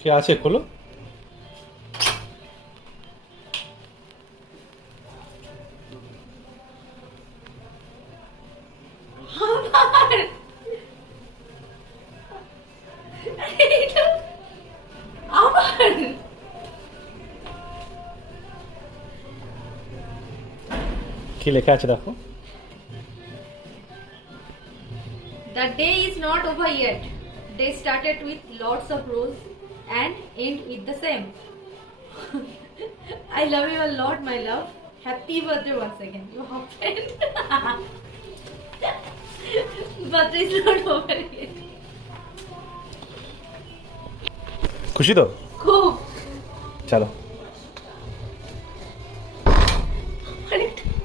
কে আছে খোলো। আবার কি লেখা আছে দেখো। The day is not over yet. They started with lots of rules and end with the same. I love you a lot, my love. Happy birthday once again. You have friend. Birthday is not over yet. খুশি তো? খুব চলো।